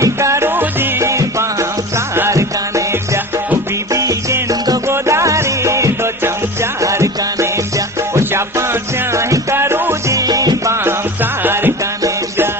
ही करू जी पांचार काने ब्या ओ बीबी गेंदो गोदारी दो चमचार काने ब्या ओ शापा ही करू जी पांचार काने ब्या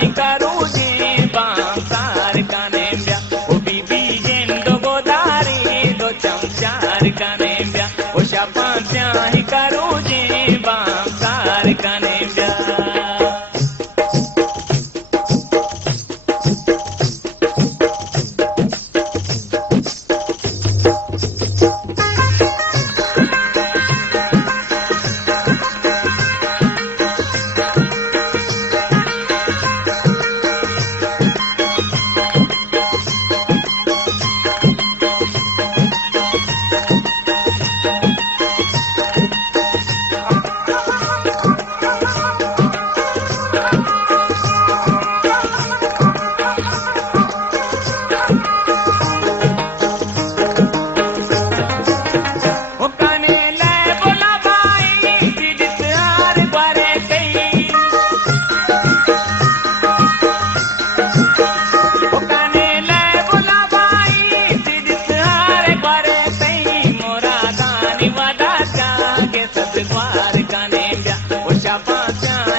ही करू जी पांचार काने ब्या ओ बीबी गेंदो गोदारी दो चमचार काने ब्या ओ शापा ही करू जी पांचार काने ब्या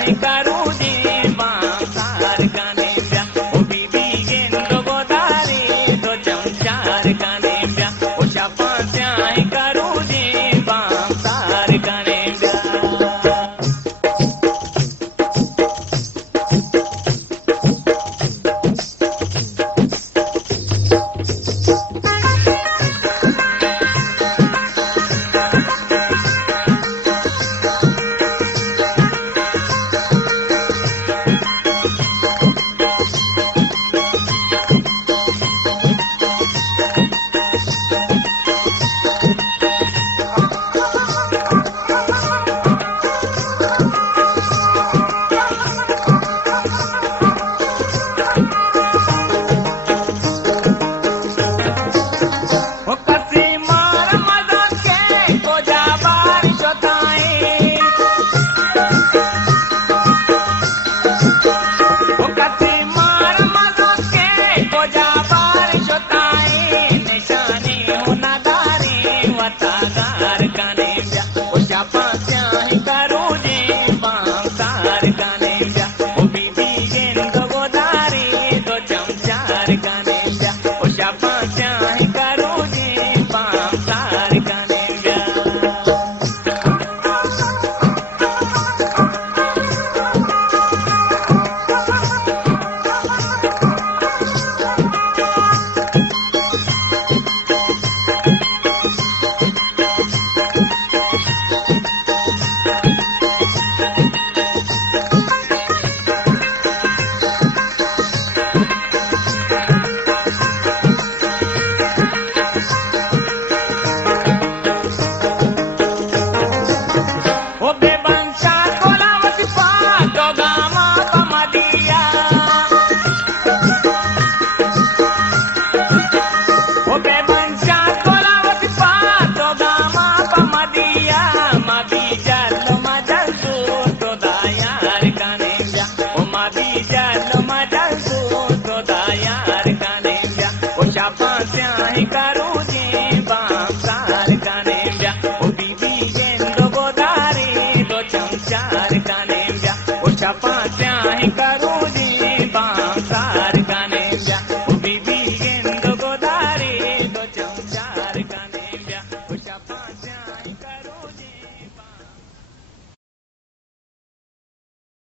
ही करू जी पांचार काने ब्या ओ बीबी गेंदो गोदारी दो चमचार काने ब्या ओ शापा ही करू जी पांचार काने ब्या ही करू जी पांचार काने ब्या ओ बीबी गेंदो गोदारी दो चमचार काने ब्या ओ शापा ही करू जी पांचार काने ब्या ही करू